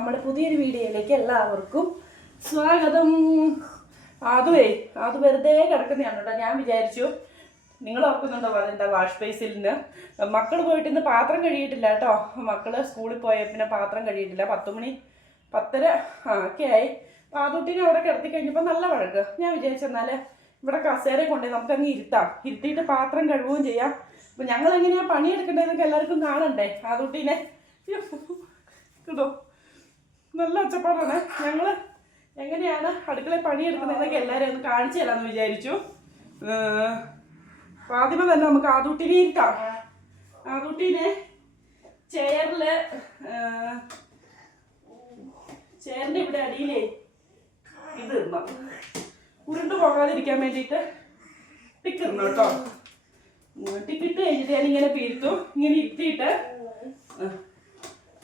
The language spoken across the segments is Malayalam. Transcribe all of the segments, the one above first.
നമ്മുടെ പുതിയൊരു വീഡിയോയിലേക്ക് എല്ലാവർക്കും സ്വാഗതം. അതുവേ അത് വെറുതെ കിടക്കുന്നതാണ് കേട്ടോ. ഞാൻ വിചാരിച്ചു നിങ്ങൾ ഓർക്കുന്നുണ്ടോ അതെന്താ വാഷ് ബേസിലിന്? മക്കൾ പോയിട്ട് ഇന്ന് പാത്രം കഴിയിട്ടില്ല കേട്ടോ. മക്കൾ സ്കൂളിൽ പോയ പിന്നെ പാത്രം കഴിയിട്ടില്ല പത്ത് മണി പത്തര ഒക്കെ ആയി. പാതൂട്ടിനെ അവിടെ കിടത്തി കഴിഞ്ഞപ്പോൾ നല്ല വഴക്ക്. ഞാൻ വിചാരിച്ചെന്നാൽ ഇവിടെ കസേര കൊണ്ടുപോയി നമുക്ക് അങ്ങ് ഇരുത്താം. ഇരുത്തിയിട്ട് പാത്രം കഴുകുകയും ചെയ്യാം. അപ്പം ഞങ്ങൾ എങ്ങനെയാണ് പണിയെടുക്കേണ്ടതെന്നൊക്കെ എല്ലാവർക്കും കാണണ്ടേ പാതൂട്ടീനെ കേട്ടോ നല്ല ഒച്ചപ്പാടാണ്. ഞങ്ങൾ എങ്ങനെയാണ് അടുക്കളയിൽ പണിയെടുക്കുന്നതെന്നൊക്കെ എല്ലാവരും ഒന്ന് കാണിച്ചു തരാമെന്ന് വിചാരിച്ചു. ആദ്യമേ തന്നെ നമുക്ക് ആദൂട്ടിനെ ഇരുത്താം. ആദൂട്ടിനെ ചെയറിൽ ചെയറിന്റെ ഇവിടെ അടിയിലേ ഇത് ഇടണം. ഉരുണ്ട് പോകാതിരിക്കാൻ വേണ്ടിയിട്ട് ടിക്ക് ഇടണം കേട്ടോ. ടിക്കിട്ട് കഴിഞ്ഞിട്ട് ഞാൻ ഇങ്ങനെ പിരുത്തും ഇങ്ങനെ ഇരുത്തിയിട്ട്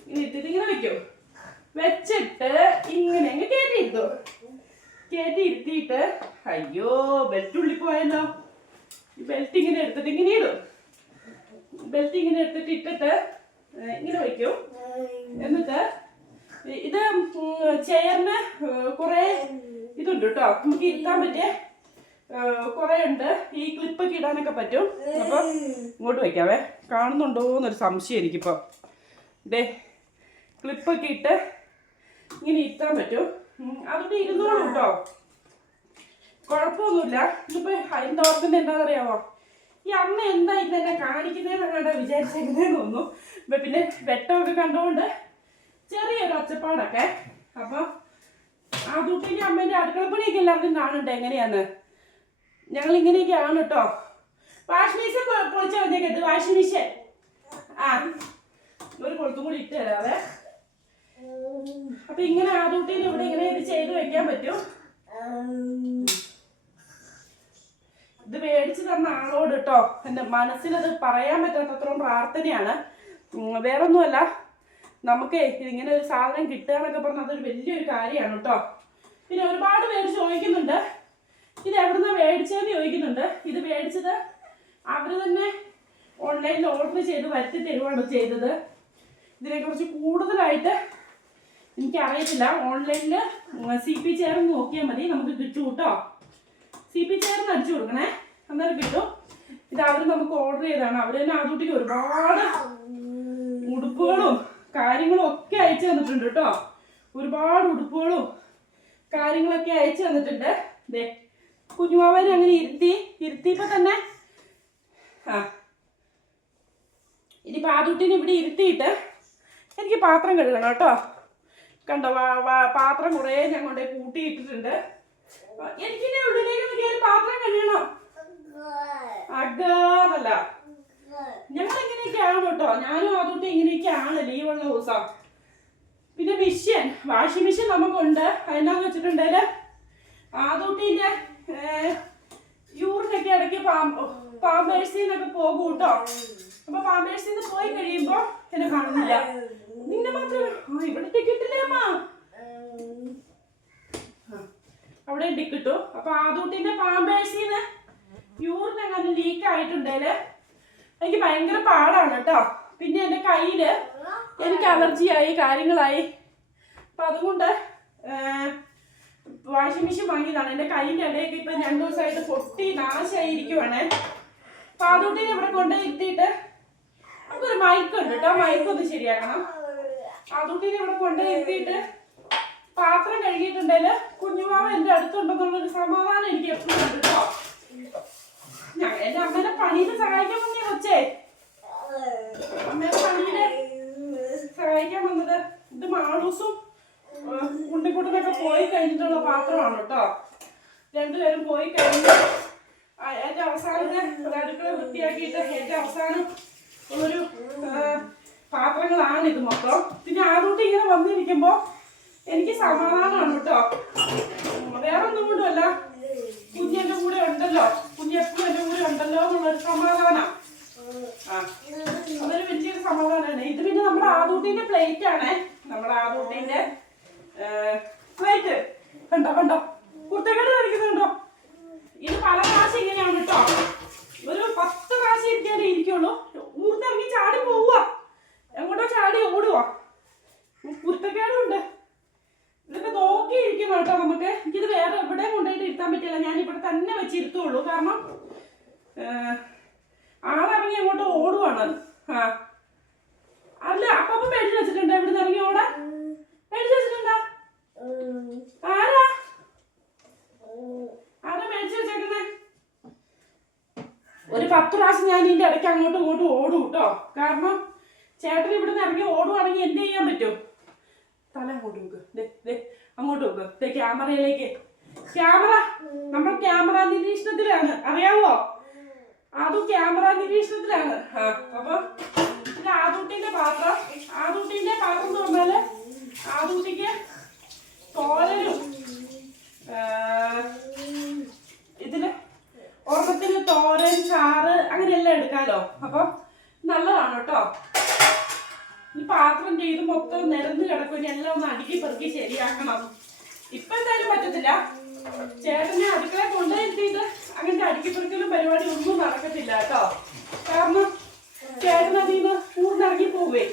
ഇങ്ങനെ ഇരുത്തിയിട്ട് ഇങ്ങനെ വെക്കും. വെച്ചിട്ട് ഇങ്ങനെ അങ്ങ് കയറ്റി ഇരുത്തു കയറ്റി അയ്യോ ബെൽറ്റ് ഉള്ളിൽ പോയല്ലോ ഈ ബെൽറ്റ് ഇങ്ങനെ എടുത്തിട്ട് ഇങ്ങനെ ഇടും. ബെൽറ്റ് ഇങ്ങനെ എടുത്തിട്ട് ഇട്ടിട്ട് ഇങ്ങനെ വയ്ക്കും എന്നിട്ട് ഇത് ചെയറിന് കുറേ ഇതുണ്ട് കേട്ടോ. നമുക്ക് ഇരുത്താൻ പറ്റിയ കുറേ ഉണ്ട്. ഈ ക്ലിപ്പൊക്കെ ഇടാനൊക്കെ പറ്റും. അപ്പോൾ ഇങ്ങോട്ട് വയ്ക്കാവേ കാണുന്നുണ്ടോ എന്നൊരു സംശയം എനിക്കിപ്പോൾ ദേ ക്ലിപ്പൊക്കെ ഇട്ട് ഇങ്ങനെ ഇരുത്താൻ പറ്റും. അതുകൊണ്ട് അതൊക്കെ ഇരുന്നോളും കേട്ടോ. കുഴപ്പമൊന്നുമില്ല. ഇതിപ്പോ അതിന്റെ എന്താ എന്താണെന്നറിയാമോ ഈ അമ്മ എന്താ ഇന്ന് എന്നെ കാണിക്കുന്നതെന്നാണ് വിചാരിച്ചേക്കുന്നതെന്ന് തോന്നുന്നു ഇപ്പൊ പിന്നെ വെട്ടമൊക്കെ കണ്ടുകൊണ്ട് ചെറിയൊരു ഒച്ചപ്പാടൊക്കെ. അപ്പൊ ആ ഇനി അമ്മേന്റെ അടുക്കളപ്പണിയൊക്കെ എല്ലാവർക്കും കാണണ്ട? എങ്ങനെയാന്ന്? ഞങ്ങൾ ഇങ്ങനെയൊക്കെയാണ് കേട്ടോ. വാഷിംഗ് മെഷീൻ പൊളിച്ച മതിയൊക്കെ വാഷിംഗ് മെഷീൻ. ആ ഒരു കൊളുത്തും കൂടി ഇട്ട് തരാവേ. അപ്പൊ ഇങ്ങനെ ആ ആദൂട്ടിയിൽ ഇവിടെ ഇങ്ങനെ ഇത് ചെയ്ത് വെക്കാൻ പറ്റും. ഇത് മേടിച്ചു തന്ന ആളോട് കേട്ടോ എന്റെ മനസ്സിലത് പറയാൻ പറ്റാത്തത്രയും പ്രാർത്ഥനയാണ്. വേറൊന്നുമല്ല. നമുക്ക് ഇങ്ങനെ ഒരു സാധനം കിട്ടുക എന്നൊക്കെ പറഞ്ഞാൽ അതൊരു വലിയൊരു കാര്യമാണ് കേട്ടോ പിന്നെ ഒരുപാട് പേര് ചോദിക്കുന്നുണ്ട്. ഇത് എവിടുന്ന മേടിച്ചതെന്ന് ചോദിക്കുന്നുണ്ട്. ഇത് മേടിച്ചത് അവർ തന്നെ ഓൺലൈനിൽ ഓർഡർ ചെയ്ത് വരുത്തി തരുവാണ് ചെയ്തത്. ഇതിനെ ഇതിനെക്കുറിച്ച് കൂടുതലായിട്ട് എനിക്കറിയത്തില്ല. ഓൺലൈനിൽ സി പി ചെയർ നോക്കിയാൽ മതി. നമുക്ക് കിട്ടും കേട്ടോ സി പി ചെയർ അടിച്ചു കൊടുക്കണേ. അന്നേരം കിട്ടും. ഇത് അവർ നമുക്ക് ഓർഡർ ചെയ്തതാണ്. അവർ തന്നെ ആദ്യട്ടിക്ക് ഒരുപാട് ഉടുപ്പുകളും കാര്യങ്ങളും ഒക്കെ അയച്ചു തന്നിട്ടുണ്ട് കേട്ടോ ഒരുപാട് ഉടുപ്പുകളും കാര്യങ്ങളൊക്കെ അയച്ചു തന്നിട്ടുണ്ട്. ദേ കുഞ്ഞുമാവനെ അങ്ങനെ ഇരുത്തി ഇരുത്തിയപ്പോൾ തന്നെ ആ ഇനി പാതുട്ടിനെ ഇവിടെ ഇരുത്തിയിട്ട് എനിക്ക് പാത്രം കഴുകണം കേട്ടോ കണ്ടോ പാത്രം കുറേ ഞാൻ കൊണ്ടുപോയി കൂട്ടിയിട്ടിട്ടുണ്ട്. എനിക്കിന്റെ ഉള്ളിലേക്ക് പാത്രം കഴിയണം അഗാറല്ല ഞങ്ങൾ ഇങ്ങനെയൊക്കെയാണ് കേട്ടോ. ഞാനും അതുകൊണ്ട് ഇങ്ങനെയൊക്കെയാണ് ലീവുള്ള ദിവസം. പിന്നെ മിഷ്യൻ വാഷിംഗ് മെഷീൻ നമുക്കുണ്ട്. അതിനാന്ന് വെച്ചിട്ടുണ്ടെങ്കിൽ ആദൂട്ടിന്റെ യൂറിനൊക്കെ ഇടയ്ക്ക് പാമ്പേഴ്സിൽ നിന്നൊക്കെ പോകും കേട്ടോ. അപ്പൊ പാമ്പേഴ്സിൽ നിന്ന് പോയി കഴിയുമ്പോ എന്നെ കാണുന്നില്ല. നിന്നെ മാത്രം ആ ഇവിടെ ടിക്കറ്റില്ലേ അമ്മ ആ, അവിടെ കിട്ടും. അപ്പൊ ആദൂട്ടിന്റെ പാമ്പേഴ്സിന്ന് യൂറിൻ അങ്ങനെ ലീക്ക് ആയിട്ടുണ്ടേൽ എനിക്ക് ഭയങ്കര പാടാണ് കേട്ടോ. പിന്നെ എന്റെ കയ്യിൽ എനിക്ക് അലർജിയായി കാര്യങ്ങളായി. അപ്പൊ അതുകൊണ്ട് വാഷിംഗ് മെഷീൻ വാങ്ങിയതാണ്. എന്റെ കയ്യിന്റെ ഇടയൊക്കെ ഇപ്പൊ രണ്ടു ദിവസമായിട്ട് പൊട്ടി നാശമായിരിക്കുവാണ് അപ്പൊ അതുകൊണ്ടിനെ ഇവിടെ കൊണ്ട് ഇരുത്തിയിട്ട് നമുക്കൊരു മൈക്ക് ഉണ്ട് കേട്ടോ. മൈക്ക് ഒന്ന് ശരിയാക്കണം. അതുകൊണ്ടിനെ ഇവിടെ കൊണ്ട് ഇരുത്തിയിട്ട് പാത്രം കഴുകിയിട്ടുണ്ടെങ്കിൽ കുഞ്ഞുമാവ എന്റെ അടുത്തുണ്ടെന്നുള്ളൊരു സമാധാനം എനിക്ക് എപ്പോഴും ഉണ്ട് കേട്ടോ. ഞാൻ എന്റെ അമ്മേനെ പണിയിൽ സഹായിക്കാൻ വന്നേ കൊച്ചേ. അമ്മേനെ പണിയിൽ സഹായിക്കാൻ വന്നത് ഇത് മാളൂസും ഉണ്ണിക്കുട്ടനൊക്കെ പോയി കഴിഞ്ഞിട്ടുള്ള പാത്രമാണ് കേട്ടോ. രണ്ടുപേരും പോയി കഴിഞ്ഞ് എന്റെ അവസാനത്തെ അടുക്കള വൃത്തിയാക്കിയിട്ട് എന്റെ അവസാനം ഒരു പാത്രങ്ങളാണ് ഇത് മൊത്തം. പിന്നെ ആരോട്ട് ഇങ്ങനെ വന്നിരിക്കുമ്പോ എനിക്ക് സമാധാനമാണ് കേട്ടോ. വേറെ ഒന്നും കൊണ്ടുമല്ല കുഞ്ഞെന്റെ കൂടെ ഉണ്ടല്ലോ. കുഞ്ഞ് എപ്പോഴും എന്റെ കൂടെ ഉണ്ടല്ലോ എന്നുള്ളൊരു സമാധാനം. അതൊരു വലിയൊരു സമാധാനമാണ്. ഇത് പിന്നെ നമ്മുടെ ആദൂട്ടിന്റെ പ്ലേറ്റ് ആണേ നമ്മുടെ ആദൂട്ടിന്റെ പ്ലേറ്റ്. കണ്ടോ കണ്ടോ കുർത്തക്കേട് കളിക്കുന്നുണ്ടോ ഇത് പല പ്രാവശ്യം ഇങ്ങനെയാണ് കേട്ടോ ഒരു പത്ത് പ്രാവശ്യം ഇരിക്കാനേ ഇരിക്കുള്ളൂ ഊർന്നിറങ്ങി ചാടി പോവുക എങ്ങോട്ടോ ചാടി ഓടുക കുരുത്തക്കേടും ഉണ്ട് വെച്ചിരുത്താൻ പറ്റില്ല ഞാൻ ഇവിടെ തന്നെ വെച്ചിരുത്തുള്ളൂ കാരണം ഏഹ്, ആളിറങ്ങി അങ്ങോട്ട് ഓടുവാണ് ആ അല്ല അപ്പൊ മേടിച്ചു വെച്ചിട്ടുണ്ട് എവിടെ നിന്ന് ഇറങ്ങി ഓടാൻ മേടിച്ചു വെച്ചിട്ടുണ്ടോ ആരാ ആരാ മേടിച്ചു വെച്ചേക്കുന്നേ ഒരു പത്ത് പ്രാവശ്യം ഞാൻ ഇതിന്റെ ഇടയ്ക്ക് അങ്ങോട്ടും ഇങ്ങോട്ടും ഓടും കേട്ടോ. കാരണം ചേട്ടൻ ഇവിടെ നിന്ന് ഇറങ്ങി ഓടുവാണെങ്കിൽ എന്ത് ചെയ്യാൻ പറ്റും? തല അങ്ങോട്ട് വെക്ക്. ദേ, ദേ, അങ്ങോട്ട് വെക്ക്. ക്യാമറയിലേക്ക്. ക്യാമറ നമ്മൾ ക്യാമറ നിരീക്ഷണത്തിലാണ്. അറിയാവോ? അതും ക്യാമറ നിരീക്ഷണത്തിലാണ്. അപ്പൊ ഇത് ആദൂട്ടിന്റെ പാത്രം ആദൂട്ടിന്റെ പാത്രം എന്ന് പറഞ്ഞാൽ ആദൂട്ടിക്ക് തോരനും ആ, ഇതിൽ ഓർമ്മത്തിന് തോരൻ ചാറ് അങ്ങനെയെല്ലാം എടുക്കാലോ അപ്പൊ നല്ലതാണ് കേട്ടോ ഈ പാത്രം ചെയ്ത് മൊത്തം നിരന്ന് കിടക്കും ഇനി എല്ലാം ഒന്ന് അടുക്കി പെറുക്കി ശരിയാക്കണം ഇപ്പൊ എന്തായാലും പറ്റത്തില്ല ചേട്ടനെ അടുക്കള കൊണ്ടുവരുത്തിയിട്ട് അങ്ങനത്തെ അടുക്കി പെറുക്കലും പരിപാടി ഒന്നും നടക്കത്തില്ല കേട്ടോ കാരണം ചേട്ടൻ അതിൽ നിന്ന് ഊർന്നിറങ്ങി പോവേ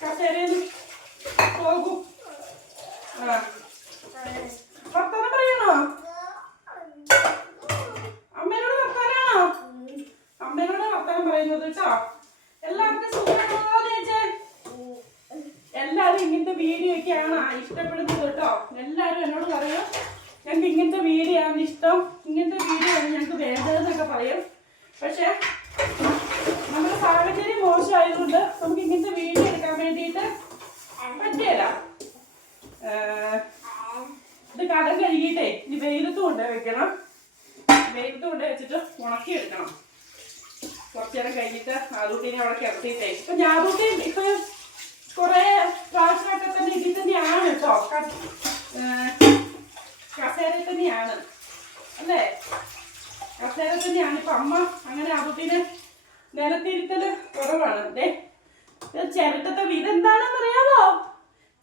കസേരയിൽ പോകും ആ വർത്തമാനം പറയണോ അമ്മേനോട് വർത്താനാണോ അമ്മേനോട് വർത്താനം പറയുന്നത് കേട്ടോ എല്ലാവർക്കും സുഖമാണോ ചേച്ചേ എല്ലാവരും ഇങ്ങനത്തെ വീഡിയോ ഒക്കെയാണ് ഇഷ്ടപ്പെടുന്നത് കേട്ടോ എല്ലാവരും എന്നോട് പറയും ഞങ്ങൾക്ക് ഇങ്ങനത്തെ വീഡിയോ ആണ് ഇഷ്ടം ഇങ്ങനത്തെ വീഡിയോ ആണ് ഞങ്ങൾക്ക് വേണ്ടതെന്നൊക്കെ പറയും. പക്ഷെ നമ്മുടെ സാഹചര്യം മോശമായതുകൊണ്ട് നമുക്ക് ഇങ്ങനത്തെ വീഡിയോ എടുക്കാൻ വേണ്ടിയിട്ട് പറ്റിയല്ല. ഇത് കടം കഴുകിയിട്ടേ ഇനി വെയിലത്ത് കൊണ്ട് വെക്കണം. വെയിലത്ത് കൊണ്ട് വെച്ചിട്ട് ഉണക്കി എടുക്കണം. കുറച്ചു നേരം കഴിഞ്ഞിട്ട് ആദൂട്ടിനെ അവിടെ കിടത്തിയിട്ടേ. ഇപ്പൊ ഞാദൂട്ടി ഇപ്പൊ കുറെ പ്രാവശ്യമൊക്കെ തന്നെ ഇതിൽ തന്നെയാണ് കേട്ടോ കസേര തന്നെയാണ് അല്ലേ കസേര തന്നെയാണ് ഇപ്പൊ അമ്മ അങ്ങനെ അബുദ്ദീനെ നിലത്തിരുത്തൽ കുറവാണ്. ദേ ഇത് ചിരട്ടത്തവി ഇതെന്താണെന്ന് അറിയാമോ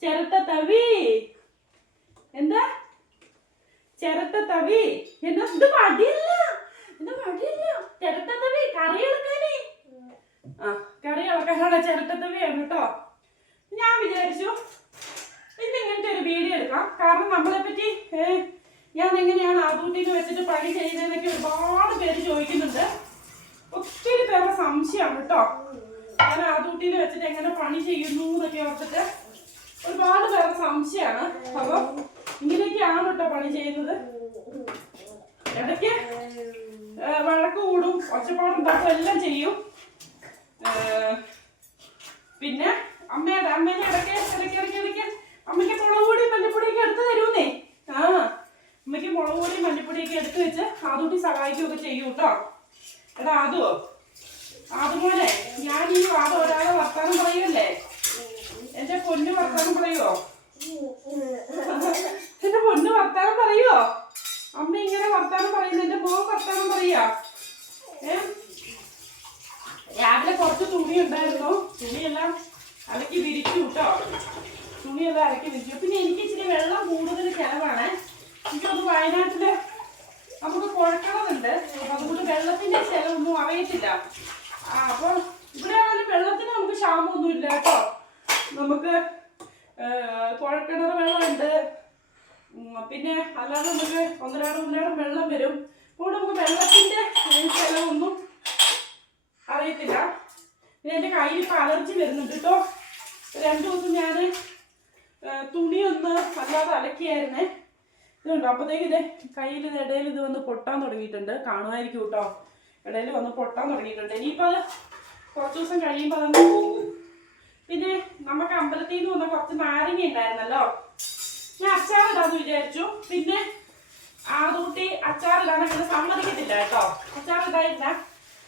ചിരട്ടത്തവി എന്താ? ചിരട്ടത്തവി എന്നാ ഇത് മടിയല്ല ഇത് മടിയല്ല തവി കറി ഇളക്കാനേ ആ കറി ഇളക്കാനുള്ള ചിരട്ടത്തവിയാണ് കേട്ടോ ഞാൻ വിചാരിച്ചു ഇന്ന് ഇങ്ങനത്തെ ഒരു വീഡിയോ എടുക്കാം. കാരണം നമ്മളെ പറ്റി ഞാൻ എങ്ങനെയാണ് ആദൂട്ടിന് വെച്ചിട്ട് പണി ചെയ്യുന്നതെന്നൊക്കെ ഒരുപാട് പേര് ചോദിക്കുന്നുണ്ട്. ഒത്തിരി പേരുടെ സംശയമാണ് കേട്ടോ. ഞാൻ ആദൂട്ടിയിൽ വെച്ചിട്ട് എങ്ങനെ പണി ചെയ്യുന്നു എന്നൊക്കെ ഓർത്തിട്ട് ഒരുപാട് പേരുടെ സംശയമാണ്. അപ്പൊ ഇങ്ങനെയൊക്കെയാണ് കേട്ടോ പണി ചെയ്യുന്നത്. ഇടയ്ക്ക് വഴക്ക് കൂടും ഒച്ചപ്പാടുണ്ടാക്കും എല്ലാം ചെയ്യും. പിന്നെ അമ്മയുടെ അമ്മേനെ ഇടയ്ക്ക് ഇടയ്ക്ക് ഇടയ്ക്ക് ഇടയ്ക്ക് അമ്മയ്ക്ക് മുളക് പൊടി മല്ലിപ്പൊടിയൊക്കെ എടുത്ത് തരുമെന്നേ ആ അമ്മയ്ക്ക് മുളക് പൊടി മല്ലിപ്പൊടിയൊക്കെ എടുത്ത് വെച്ച് ആദൂട്ടി സഹായിക്കുകയൊക്കെ ചെയ്യും കേട്ടോ. എടാ അതുവോ അതുപോലെ ഞാൻ ഈ വാദം ഒരാളെ വർത്താനം പറയുമല്ലേ എന്റെ പൊന്നു വർത്താനം പറയുവോ എന്റെ പൊന്നു വർത്താനം പറയുവോ അമ്മ ഇങ്ങനെ വർത്താനം പറയുന്നു എന്റെ മോൻ വർത്താനം പറയാ. രാവിലെ കുറച്ച് തുണി ഉണ്ടായിരുന്നു. തുണിയെല്ലാം അലക്കി വിരിച്ചു കേട്ടോ. തുണിയെല്ലാം അലക്കി വിരിച്ചു. പിന്നെ എനിക്ക് ഇച്ചിരി വെള്ളം കൂടുതൽ ചെലവാണ്. എനിക്കൊന്ന് വയനാട്ടിൽ നമുക്ക് കുഴക്കണമെന്നുണ്ട്. അതുകൊണ്ട് വെള്ളത്തിന്റെ ചെലവൊന്നും അറിയത്തില്ല. ആ അപ്പൊ ഇവിടെ ആണെങ്കിലും വെള്ളത്തിന് നമുക്ക് ക്ഷാമമൊന്നും ഇല്ല കേട്ടോ. നമുക്ക് കുഴക്കിണർ വെള്ളമുണ്ട്. പിന്നെ അല്ലാതെ നമുക്ക് ഒന്നരാടം ഒന്നരാടം വെള്ളം വരും. അപ്പോൾ നമുക്ക് വെള്ളത്തിന്റെ ചെലവൊന്നും അറിയത്തില്ല. പിന്നെ എന്റെ കയ്യിൽ ഇപ്പം അലർജി വരുന്നുണ്ട് കേട്ടോ. രണ്ടു ദിവസം ഞാൻ തുണിയൊന്ന് അല്ലാതെ അലക്കിയായിരുന്നേ. ഇതുണ്ടോ? അപ്പോഴത്തേക്ക് ഇതേ കയ്യിൽ ഇടയിൽ ഇത് വന്ന് പൊട്ടാൻ തുടങ്ങിയിട്ടുണ്ട്. കാണുമായിരിക്കും കേട്ടോ. ഇടയിൽ വന്ന് പൊട്ടാൻ തുടങ്ങിയിട്ടുണ്ട്. ഇനിയിപ്പോൾ അത് കുറച്ച് ദിവസം കഴിയുമ്പോൾ അതങ്ങ് പോകും. പിന്നെ നമുക്ക് അമ്പലത്തിൽ നിന്ന് വന്ന കുറച്ച് നാരങ്ങ ഉണ്ടായിരുന്നല്ലോ. ഞാൻ അച്ചാറിടാന്ന് വിചാരിച്ചു. പിന്നെ ആദൂട്ടി അച്ചാറിടാൻ അങ്ങനെ സമ്മതിക്കത്തില്ല കേട്ടോ. അച്ചാറിടാനില്ല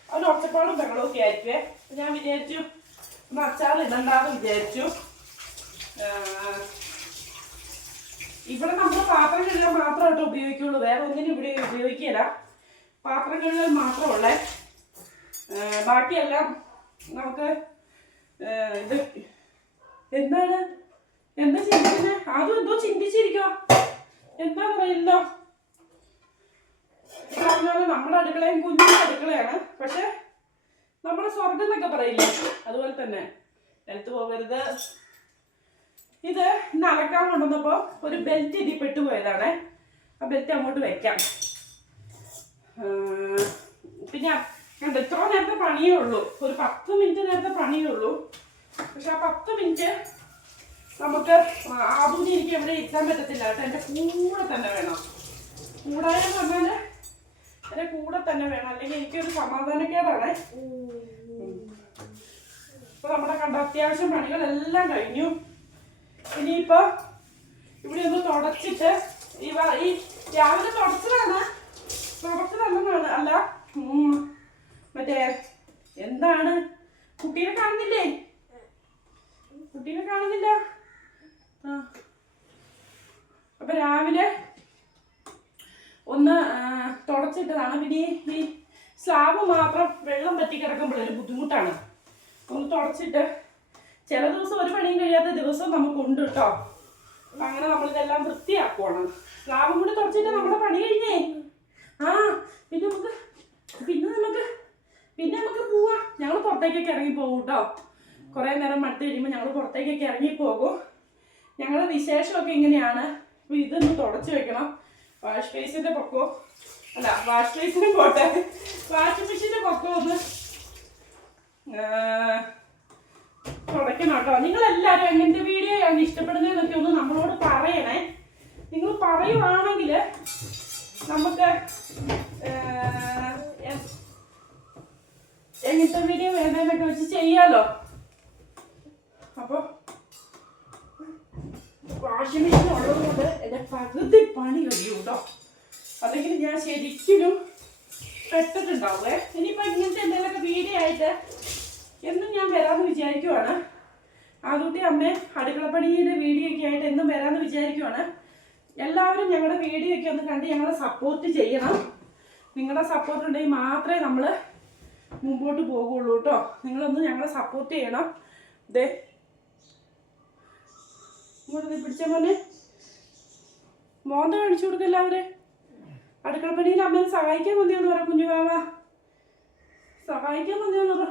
അവന് ഒച്ചപ്പാടും ബഹളവും ഒക്കെ ആയിരിക്കുവേ. ഞാൻ വിചാരിച്ചു ഒന്ന് അച്ചാർ ഇടണ്ടാന്ന് വിചാരിച്ചു. ഇവിടെ നമ്മൾ പാത്രം കഴുകാൻ മാത്രമായിട്ട് ഉപയോഗിക്കുള്ളൂ. വേറെ ഒന്നിനും ഇവിടെ ഉപയോഗിക്കില്ല. പാത്രം കഴുകാൻ മാത്രമുള്ളേ ബാക്കിയെല്ലാം നമുക്ക് ഇത് എന്താണ്? എന്താ ചിന്തിക്കുന്നത് അതും എന്തോ ചിന്തിച്ചിരിക്കോ എന്താ പറയുന്നോ? പറഞ്ഞാൽ നമ്മുടെ അടുക്കളയും കുഞ്ഞിന്റെ അടുക്കളയാണ്. പക്ഷെ നമ്മുടെ സ്വർഗം എന്നൊക്കെ പറയില്ലേ? അതുപോലെ തന്നെ. എടുത്തു പോകരുത്. ഇത് ഇന്ന് അലക്കാൻ കൊണ്ടുവന്നപ്പോ ഒരു ബെൽറ്റ് ഇതിൽ പെട്ടുപോയതാണേ ആ ബെൽറ്റ് അങ്ങോട്ട് വെക്കാം. ആ, പിന്നെ കണ്ട് ഇത്ര നേരത്തെ പണിയേ ഉള്ളൂ. ഒരു പത്ത് മിനിറ്റ് നേരത്തെ പണിയേ ഉള്ളൂ. പക്ഷെ ആ പത്ത് മിനിറ്റ് നമുക്ക് ആദ്യം എനിക്ക് എവിടെ ഇരുത്താൻ പറ്റത്തില്ല കേട്ടോ. എന്റെ കൂടെ തന്നെ വേണം. കൂടായെന്ന് പറഞ്ഞാൽ എന്റെ കൂടെ തന്നെ വേണം. അല്ലെങ്കിൽ എനിക്കൊരു സമാധാനക്കേടാണ്. ഇപ്പൊ നമ്മുടെ കണ്ട അത്യാവശ്യം പണികളെല്ലാം കഴിഞ്ഞു. ഇനിയിപ്പോ ഇവിടെ ഒന്ന് തുടച്ചിട്ട് ഈ ഈ രാവിലെ തുടച്ചതാണ്. തുടച്ചതല്ലെന്നാണ് അല്ല മറ്റേ എന്താണ്? കുട്ടീനെ കാണുന്നില്ലേ? കുട്ടീനെ കാണുന്നില്ല? ആ. അപ്പൊ രാവിലെ ഒന്ന് തുടച്ചിട്ടതാണ്. പിന്നെ ഈ- സ്ലാബ് മാത്രം വെള്ളം പറ്റി കിടക്കുമ്പോൾ ഒരു ബുദ്ധിമുട്ടാണ്. ഒന്ന് തുടച്ചിട്ട് ചില ദിവസം ഒരു പണിയും കഴിയാത്ത ദിവസം നമുക്കുണ്ട് കേട്ടോ അപ്പൊ അങ്ങനെ നമ്മളിതെല്ലാം വൃത്തിയാക്കുവാണ്. സ്ലാബും കൂടി തുടച്ചിട്ട് നമ്മുടെ പണി കഴിഞ്ഞേ. ആ പിന്നെ നമുക്ക് പിന്നെ നമുക്ക് പിന്നെ നമുക്ക് പോവാ. ഞങ്ങൾ പുറത്തേക്കൊക്കെ ഇറങ്ങി പോകും കേട്ടോ കുറേ നേരം മടുത്ത് കഴിയുമ്പോൾ ഞങ്ങൾ പുറത്തേക്കൊക്കെ ഇറങ്ങി പോകും. ഞങ്ങളുടെ വിശേഷമൊക്കെ ഇങ്ങനെയാണ്. അപ്പോൾ ഇതൊന്ന് തുടച്ച് വെക്കണം. വാഷ് ബേസിന്റെ പൊക്കോ. അല്ല വാഷ് ബേസിനും പോട്ടെ വാഷിംഗ് മെഷീന്റെ പൊക്കോ ഒന്ന് ആ, തുടയ്ക്കണം കേട്ടോ നിങ്ങൾ എല്ലാവരും എങ്ങനത്തെ വീഡിയോ ആണ് ഇഷ്ടപ്പെടുന്നതെന്നൊക്കെ ഒന്ന് നമ്മളോട് പറയണേ നിങ്ങൾ പറയുവാണെങ്കിൽ നമുക്ക് ആ, എ- എങ്ങനത്തെ വീഡിയോ വേണ്ടതെന്നൊക്കെ വെച്ച് ചെയ്യാലോ അപ്പോൾ വാഷിംഗ് മെഷീൻ ഉള്ളത് കൊണ്ട് എന്റെ പകുതി പണി കഴിയും കേട്ടോ അല്ലെങ്കിൽ ഞാൻ ശരിക്കും പെട്ടിട്ടുണ്ടാവേ ഇനിയിപ്പോൾ ഇങ്ങനത്തെ എന്തെങ്കിലുമൊക്കെ വീഡിയോ ആയിട്ട് എന്നും ഞാൻ വരാമെന്ന് വിചാരിക്കുവാണ്. ആദ്യത്തെ അമ്മ അടുക്കളപ്പണിയുടെ വീഡിയോ ഒക്കെ ആയിട്ട് എന്നും വരാമെന്ന് വിചാരിക്കുവാണ്. എല്ലാവരും ഞങ്ങളുടെ വീഡിയോ ഒക്കെ ഒന്ന് കണ്ട് ഞങ്ങളെ സപ്പോർട്ട് ചെയ്യണം. നിങ്ങളുടെ സപ്പോർട്ട് ഉണ്ടെങ്കിൽ മാത്രമേ നമ്മൾ മുമ്പോട്ട് പോകുള്ളൂ കേട്ടോ. നിങ്ങളൊന്ന് ഞങ്ങളെ സപ്പോർട്ട് ചെയ്യണം. ദേ. ഇങ്ങോട്ട് പിടിച്ച മോനെ. മോന്ത കാണിച്ചു കൊടുക്കും അവരെ അടുക്കളപ്പണിയിൽ അമ്മയെ സഹായിക്കാൻ മതിയെന്ന് പറ കുഞ്ഞു ബാബ സഹായിക്കാൻ മതിയെന്ന് പറ.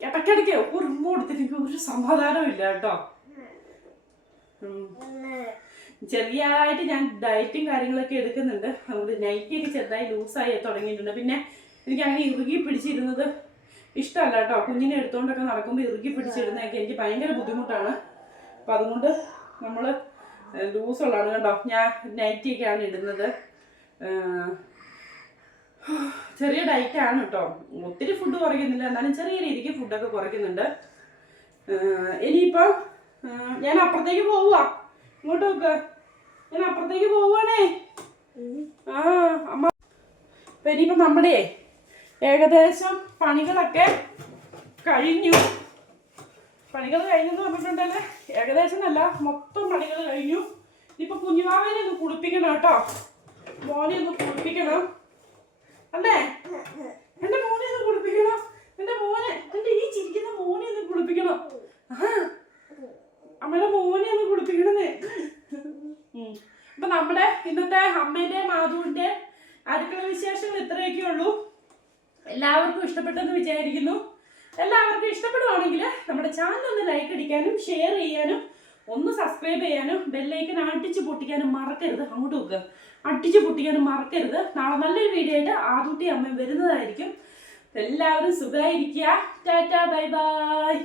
ഇടയ്ക്കിടയ്ക്ക് ഒരു കൊടുത്തിട്ട് എനിക്ക് ഒരു സമാധാനവും ഇല്ല കേട്ടോ. ചെറിയ ചെറിയതായിട്ട് ഞാൻ ഡയറ്റും കാര്യങ്ങളൊക്കെ എടുക്കുന്നുണ്ട്. അതുകൊണ്ട് നൈറ്റി ഒക്കെ ചെറുതായി ലൂസായി തുടങ്ങിയിട്ടുണ്ട്. പിന്നെ എനിക്ക് അങ്ങനെ ഇറുകി പിടിച്ചിരുന്നത് ഇഷ്ടമല്ല കേട്ടോ. കുഞ്ഞിനെ എടുത്തുകൊണ്ടൊക്കെ നടക്കുമ്പോൾ ഇറുകി പിടിച്ചിരുന്നതൊക്കെ എനിക്ക് ഭയങ്കര ബുദ്ധിമുട്ടാണ്. അപ്പം അതുകൊണ്ട് നമ്മൾ ലൂസുള്ളതാണ് കേട്ടോ. ഞാൻ നൈറ്റിയൊക്കെയാണ് ഇടുന്നത്. ചെറിയ ഡയറ്റാണ് കേട്ടോ ഒത്തിരി ഫുഡ് കുറയ്ക്കുന്നില്ല. എന്നാലും ചെറിയ രീതിക്ക് ഫുഡൊക്കെ കുറയ്ക്കുന്നുണ്ട്. ഇനിയിപ്പോൾ ഞാൻ അപ്പുറത്തേക്ക് പോവുക ഇങ്ങോട്ട് നോക്ക്. ഞാൻ അപ്പുറത്തേക്ക് പോവുകയാണേ ആ അമ്മ. ഇപ്പം ഇനിയിപ്പം നമ്മുടെ ഏകദേശം പണികളൊക്കെ കഴിഞ്ഞു. പണികൾ കഴിഞ്ഞെന്ന് പറഞ്ഞിട്ടുണ്ടല്ലേ? ഏകദേശം അല്ല മൊത്തം പണികൾ കഴിഞ്ഞു. ഇനിയിപ്പോൾ കുഞ്ഞുമാവിനെ ഒന്ന് കുളിപ്പിക്കണം കേട്ടോ. മോനെ ഒന്ന് കുളിപ്പിക്കണം. അല്ലേ? എന്റെ മോനെ ഒന്ന് കുളിപ്പിക്കണം. എന്റെ മോനെ എന്റെ ഈ ചിരിക്കുന്ന മോനെ ഒന്ന് കുളിപ്പിക്കണം. അമ്മയുടെ മോനെ ഒന്ന് കുളിപ്പിക്കണന്നേ. അപ്പൊ നമ്മുടെ ഇന്നത്തെ അമ്മേന്റെ മാധുവിന്റെ അടുക്കള വിശേഷങ്ങൾ ഇത്രയൊക്കെ ഉള്ളൂ. എല്ലാവർക്കും ഇഷ്ടപ്പെട്ടെന്ന് വിചാരിക്കുന്നു. എല്ലാവർക്കും ഇഷ്ടപ്പെടുവാണെങ്കിൽ നമ്മുടെ ചാനൽ ഒന്ന് ലൈക്ക് അടിക്കാനും ഷെയർ ചെയ്യാനും ഒന്ന് സബ്സ്ക്രൈബ് ചെയ്യാനും ബെല്ലൈക്കൻ അടിച്ച് പൊട്ടിക്കാനും മറക്കരുത്. അങ്ങോട്ട് നോക്കുക അടിച്ച് പൊട്ടിക്കാൻ മറക്കരുത്. നാളെ നല്ലൊരു വീഡിയോ ആയിട്ട് ആദ്യത്തെ അമ്മ വരുന്നതായിരിക്കും. എല്ലാവരും സുഖമായിരിക്കുക. Tata bye bye.